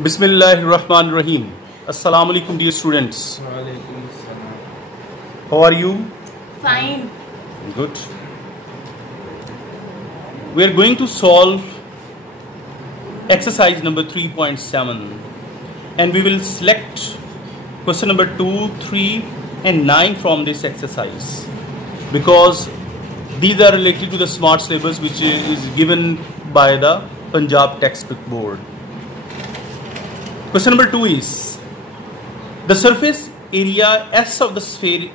Bismillahirrahmanirrahim. Assalamu alaikum, dear students. How are you? Fine. Good. We are going to solve exercise number 3.7 and we will select question number 2, 3 and 9 from this exercise because these are related to the smart syllabus which is given by the Punjab textbook board. Question number 2 is the surface area S of the sphere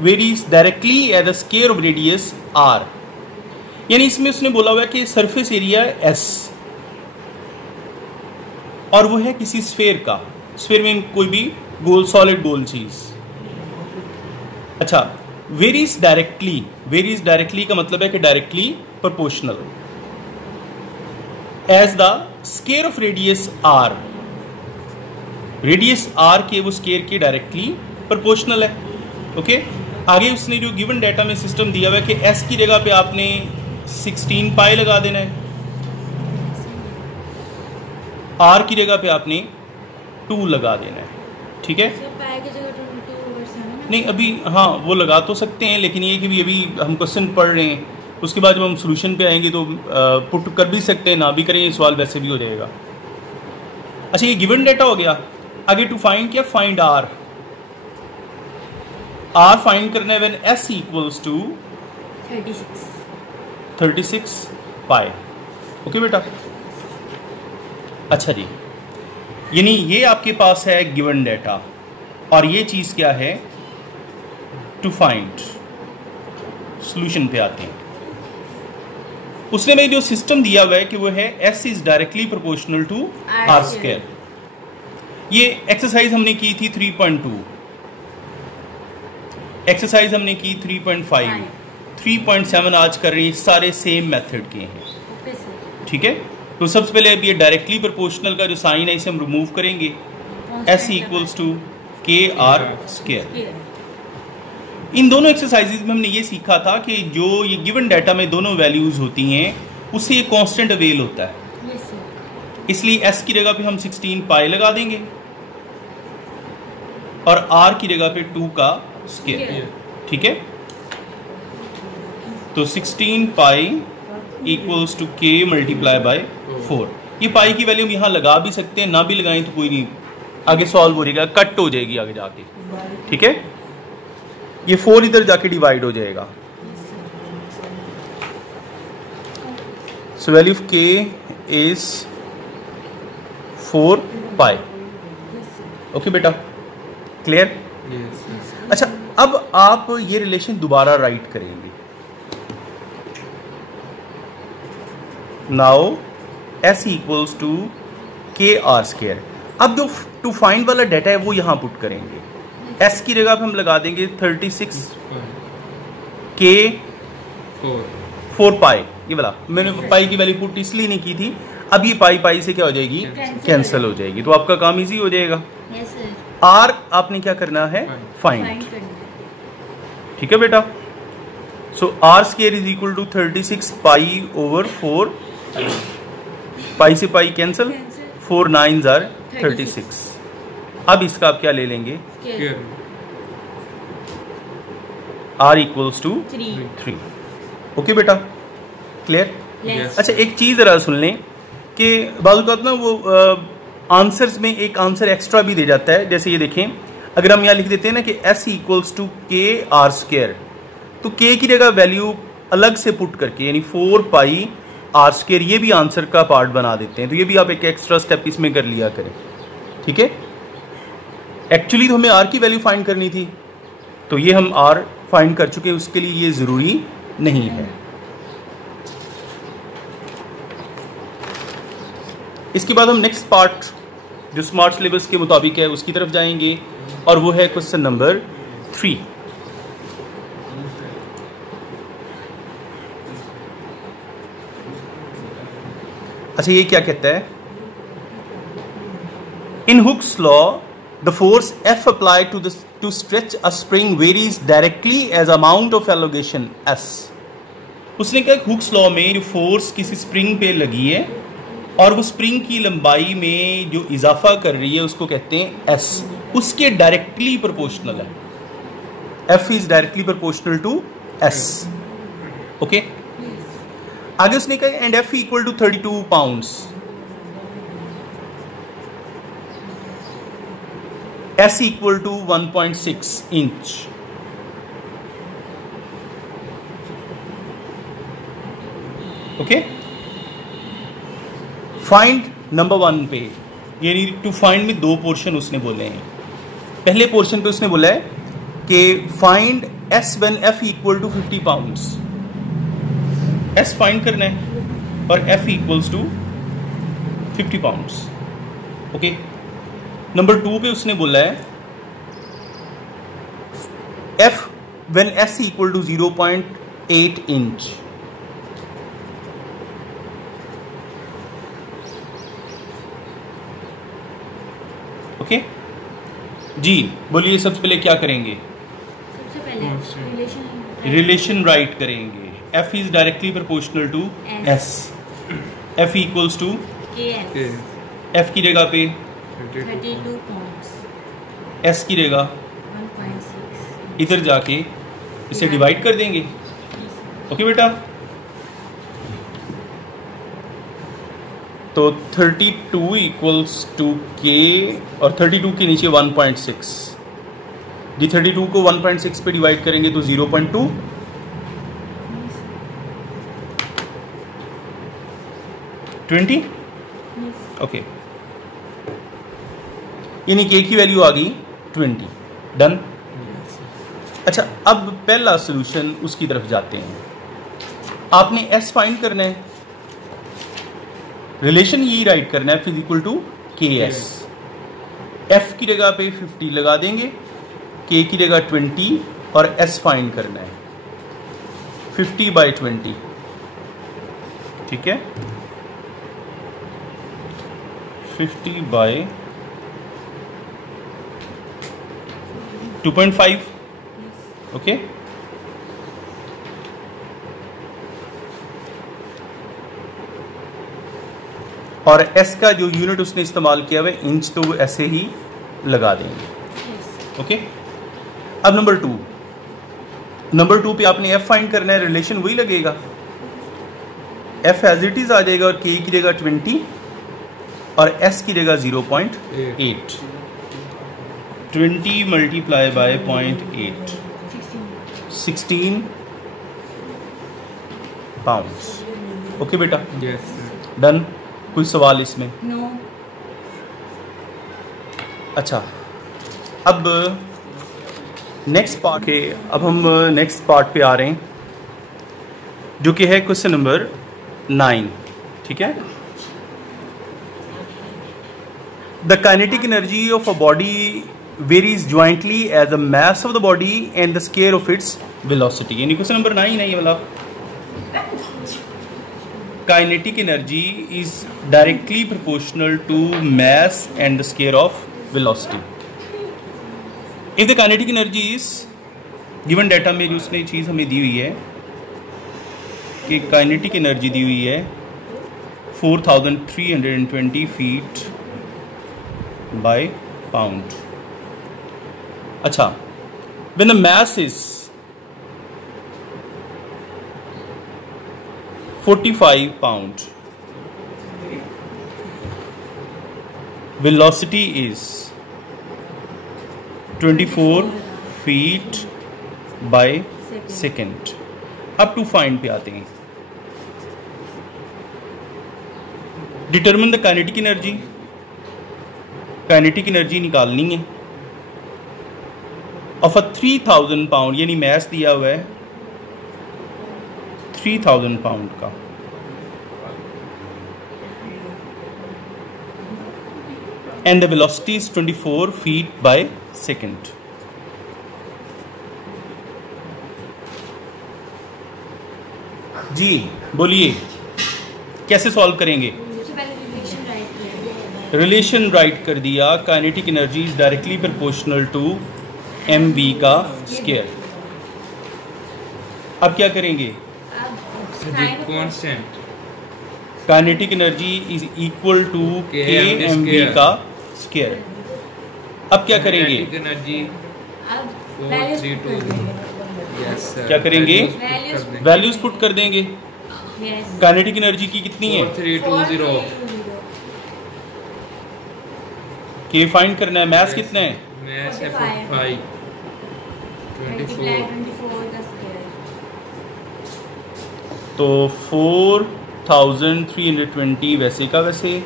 varies directly as the square of radius R. यानी इसमें उसने बोला हुआ है कि surface area S और वो है किसी स्फेयर का, स्फेयर में कोई भी गोल सॉलिड गोल चीज. अच्छा, वेरीज डायरेक्टली का मतलब है कि directly proportional as the square of radius R. Radius R के वो स्क्वायर के डायरेक्टली प्रोपोर्शनल है. ओके, आगे उसने जो गिवन डाटा में सिस्टम दिया हुआ है कि S की जगह पे आपने 16 पाई लगा देना है, R की जगह पे आपने 2 लगा देना है. ठीक है, नहीं अभी हाँ वो लगा तो सकते हैं, लेकिन ये कि भी अभी हम क्वेश्चन पढ़ रहे हैं, उसके बाद जब हम सॉल्यूशन पे आएंगे तो पुट कर भी सकते हैं, ना भी करें, ये सवाल वैसे भी हो जाएगा. अच्छा, ये गिवन डाटा हो गया. आगे टू फाइंड क्या, फाइंड R. R फाइंड करना है when S equals to 36 pi. Okay बेटा. अच्छा जी, यानी ये आपके पास है गिवन डाटा और ये चीज क्या है, टू फाइंड. सॉल्यूशन पे आते हैं. उसने में जो सिस्टम दिया हुआ है कि वो है S is directly proportional to R square. ये एक्सरसाइज हमने की थी 3.2, एक्सरसाइज हमने की 3.5, 3.7 आज कर रही, सारे सेम मेथड के हैं. ठीक है, तो सबसे पहले अब ये डायरेक्टली प्रोपोर्शनल का जो साइन है इसे हम रिमूव करेंगे. S equals to KR square. इन दोनों एक्सरसाइजेज में हमने ये सीखा था कि जो ये गिवन डाटा में दोनों वैल्यूज होती हैं उससे ये कांस्टेंट अवेल होता है. इसलिए S की जगह पे हम 16 पाई लगा देंगे और R की जगह पे 2 का स्क्वायर. ठीक है, तो 16 pi equals to K multiply by 4. ये पाई की वैल्यू हम यहां लगा भी सकते हैं, ना भी लगाएं तो कोई नहीं, आगे सॉल्व हो जाएगा, कट हो जाएगी आगे जाके. ठीक है, ये 4 इधर जाके डिवाइड हो जाएगा. So value of K is 4 pi. Okay बेटा, क्लियर? अच्छा, अब आप ये रिलेशन दोबारा राइट करेंगे. Now S equals to KR square. अब जो टू फाइंड वाला डाटा है वो यहां पुट करेंगे. S की जगह पे हम लगा देंगे 36 K 4 पाई. ये वाला मैंने पाई की वैल्यू पुट इसलिए नहीं की थी, अब ये पाई पाई से क्या हो जाएगी, कैंसिल हो जाएगी, तो आपका काम इजी हो जाएगा. R आपने क्या करना है, फाइंड. ठीक है बेटा. So R square is equal to 36 pi over 4. Pi से पाई कैंसिल, 4 9s आर 36. अब इसका आप क्या ले लेंगे, R इक्वल्स टू 3. ओके बेटा, क्लियर? अच्छा, एक चीज जरा सुन लें कि बाज़ ना वो आंसर्स में एक आंसर एक्स्ट्रा भी दे जाता है. जैसे ये देखें, अगर हम यहाँ लिख देते हैं ना कि S equals to KR square, तो K की जगह वैल्यू अलग से पुट करके यानी 4 पाई R स्क्वायर ये भी आंसर का पार्ट बना देते हैं. तो ये भी आप एक एक्स्ट्रा स्टेप इसमें कर लिया करें. ठीक है, एक्चुअली तो हमें R की वैल्यू फाइंड करनी थी, तो ये हम R फाइंड कर चुके हैं, उसके लिए ये जरूरी नहीं है. इसके बाद हम नेक्स्ट पार्ट जो स्मार्ट सिलेबस के मुताबिक है उसकी तरफ जाएंगे और वो है क्वेश्चन नंबर 3. अच्छा, ये क्या कहता है, in Hooke's law the force F applied to stretch a spring varies directly as amount of elongation S. उसने कहा हुक्स लॉ में जो फोर्स किसी स्प्रिंग पे लगी है और वो स्प्रिंग की लंबाई में जो इजाफा कर रही है उसको कहते हैं एस, उसके डायरेक्टली प्रोपोर्शनल है। F is directly proportional to S. Okay, आगे उसने कहा and F equal to 32 pounds, S equal to 1.6 inch. Okay, find number 1 पे, यानी टू फाइंड में दो पोर्शन उसने बोले हैं। पहले पोर्शन पे उसने बोला है कि find S when F equal to 50 pounds. S find करना है और F equals to 50 pounds. Okay, number 2 पे उसने बोला है F when S equal to 0.8 inch. Okay जी, बोलिए सबसे पहले क्या करेंगे? सबसे पहले रिलेशन राइट करेंगे। F is directly proportional to S. F equals to F की जगह पे 32 पाउंड्स, एस की जगह 1.6। इधर जाके इसे डिवाइड कर देंगे। ओके बेटा, तो 32 इक्वल्स टू के और 32 के नीचे 1.6। जी 32 को 1.6 पे डिवाइड करेंगे तो 0.2, 20। ओके, यानी के की वैल्यू आ गई 20। डन। अच्छा, अब पहला सॉल्यूशन उसकी तरफ जाते हैं। आपने एस फाइंड करना है, रिलेशन यही राइट करना है, एफ इक्वल टू के एस। एफ की जगह पे 50 लगा देंगे, के की जगह 20 और एस फाइंड करना है 50/20। ठीक है, 50/2.5। ओके, और एस का जो यूनिट उसने इस्तेमाल किया हुआ है इंच, तो वो ऐसे ही लगा देंगे। ओके, अब नंबर 2 पे आपने एफ फाइंड करना है, रिलेशन वही लगेगा, एफ एज इट इज आ जाएगा और के की जगह 20 और एस की जगह 0.8। 20 मल्टीप्लाई बाय 0.8, 16 पाउंड्स। ओके बेटा, डन। कोई सवाल इसमें? नो। अच्छा, अब नेक्स्ट पार्ट है। अब हम नेक्स्ट पार्ट पे आ रहे हैं जो कि है क्वेश्चन नंबर 9। ठीक है, the kinetic energy of a body varies jointly as the mass of the body and the square of its velocity. यानी क्वेश्चन नंबर 9 है ये वाला। Kinetic energy is directly proportional to mass and the square of velocity. If the kinetic energy is given data में जो उसने चीज़ हमें दी हुई है कि kinetic energy दी हुई है 4320 feet by pound। अच्छा, when the mass is 45 pound, velocity is 24 feet by second। अब टू फाइंड पे आते हैं। Determine the kinetic energy. Kinetic energy निकालनी है ऑफ अ 3000 पाउंड, यानी मैस दिया हुआ है 3000 पाउंड का। And the velocity is 24 feet by second. जी बोलिए कैसे सॉल्व करेंगे? रिलेशन राइट कर दिया, kinetic energy is directly proportional to mv का स्क्वायर। अब क्या करेंगे? Kinetic energy is equal to KmV का स्क्वायर। अब क्या करेंगे? एनर्जी अब वैल्यूज पुट कर देंगे। क्या करेंगे? वैल्यूज पुट कर देंगे। यस काइनेटिक एनर्जी की कितनी है? 4320 K फाइंड करना है। मैथ कितना है? मैथ है 45 मल्टीप्लाई 24 24 का स्क्वायर तो 4320 वैसे का वैसे,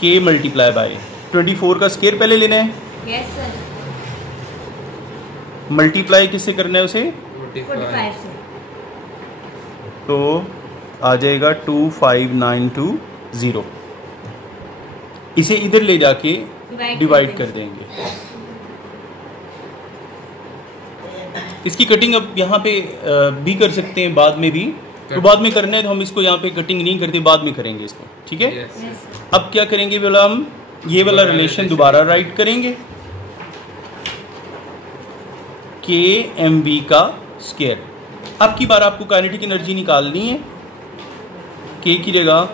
K मल्टीप्लाई बाय 24 का स्क्वायर पहले लेना है, यस सर मल्टीप्लाई किससे करना है उसे? 45 से तो आ जाएगा 25920। इसे इधर ले जाके डिवाइड कर देंगे। इसकी कटिंग अब यहाँ पे भी कर सकते हैं, बाद में भी, तो बाद में करना है तो हम इसको यहाँ पे कटिंग नहीं करते, बाद में करेंगे इसको, ठीक है। Yes. यस अब क्या करेंगे बोला, हम ये वाला रिलेशन दोबारा राइट करेंगे, KmV का स्क्वायर। अब की बार आपको काइनेटिक एनर्जी निकालनी है। K की जगह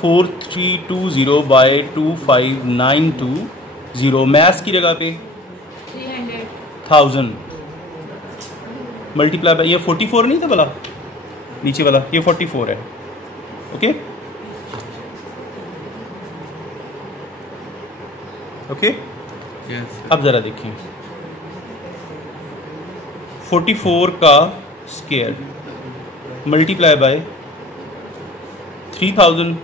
4320 बाय 25920, मैथ्स की जगह पे 1000 मल्टीप्लाई बाय, ये 44 नहीं था बोला नीचे वाला, ये 44 है। Okay okay Yes. अब ज़रा देखें, 44 का square multiply by 3000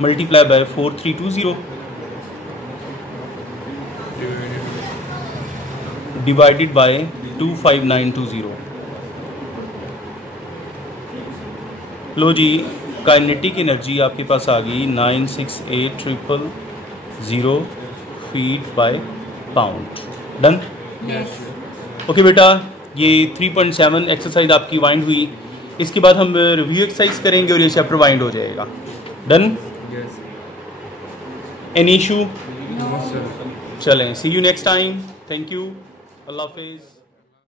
multiply by 4320 divided by 25920। लो जी, काइनेटिक एनर्जी आपके पास आ गई 968000 feet by pound. Done. Yes okay बेटा, ये 3.7 एक्सरसाइज आपकी वाइंड हुई। इसके बाद हम रिव्यू एक्सरसाइज करेंगे और ये चैप्टर वाइंड हो जाएगा। Done. Yes. Any issue? No, sir. चलें, see you next time. Thank you, Allah हाफिज़।